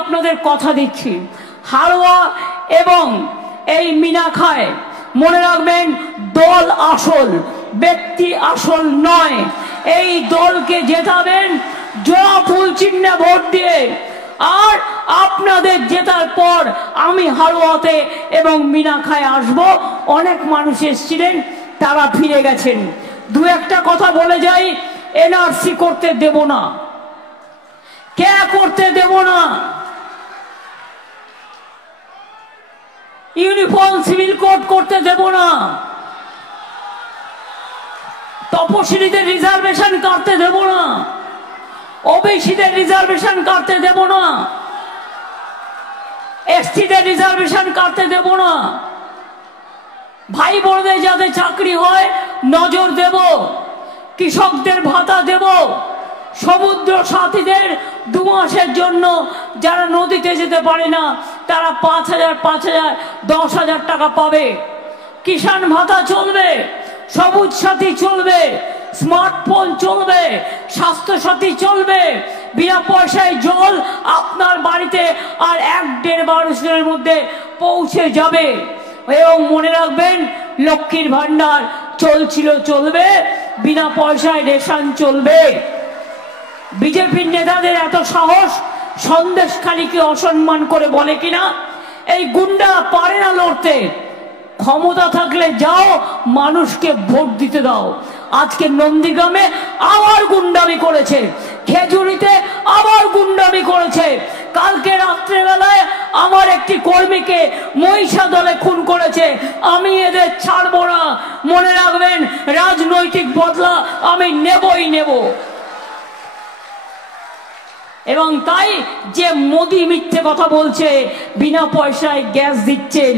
আপনাদের কথা দিচ্ছি, হাড়োয়া এবং এই মিনাখায় মনে রাখবেন, দল আসল, ব্যক্তি আসল নয়। এই দলকে জেতাবেন জোড়া ফুল চিহ্নে ভোট দিয়ে। আর আপনাদের জেতার পর আমি হাড়োয়াতে এবং মিনাখায় আসব। অনেক মানুষ এসেছিলেন, তারা ফিরে গেছেন। দু একটা কথা বলে যাই, এনআরসি করতে দেব না, কে করতে দেব না, ইউনিফর্ম সিভিল কোড করতে দেব না, তপশিলীদের রিজার্ভেশন কাটতে দেব না, ওবিসিদের রিজার্ভেশন কাটতে দেব না, এসটিদের রিজার্ভেশন কাটতে দেব না, ভাই বোনদের যাতে চাকরি হয় নজর দেব, কৃষকদের ভাতা দেব, সমুদ্র সাথীদের 2 মাসের জন্য যারা নদীতে যেতে পারে না তারা 5,000, 10,000 টাকা পাবে। কিষাণ ভাতা চলবে, সবুজ সাথী চলবে, স্মার্টফোন চলবে, স্বাস্থ্য সাথী চলবে, বিনা পয়সায় জল আপনার বাড়িতে আর 1-1.5 বছরের মধ্যে পৌঁছে যাবে। এবং মনে রাখবেন, লক্ষ্মীর ভান্ডার চলছিল, চলবে, বিনা পয়সায় রেশন চলবে। বিজেপির নেতাদের এত সাহস, সন্দেশখালীকে অসম্মান করে বলে কিনা এই গুন্ডা পারে না লড়তে, ক্ষমতা থাকলে যাও, মানুষকে ভোট দিতে দাও। আজকে নন্দীগ্রামে আবার গুন্ডামি করেছে, খেজুরিতে আবার গুন্ডামি করেছে, কালকে রাত্রেবেলায় আমার একটি কর্মীকে মহিষা দলে খুন করেছে। আমি এদের ছাড়বো না। মনে রাখবেন, রাজনৈতিক বদলা আমি নেবই নেব। এবং তাই যে মোদি মিথ্যে কথা বলছে, বিনা পয়সায় গ্যাস দিচ্ছেন,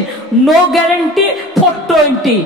নো গ্যারান্টি 420।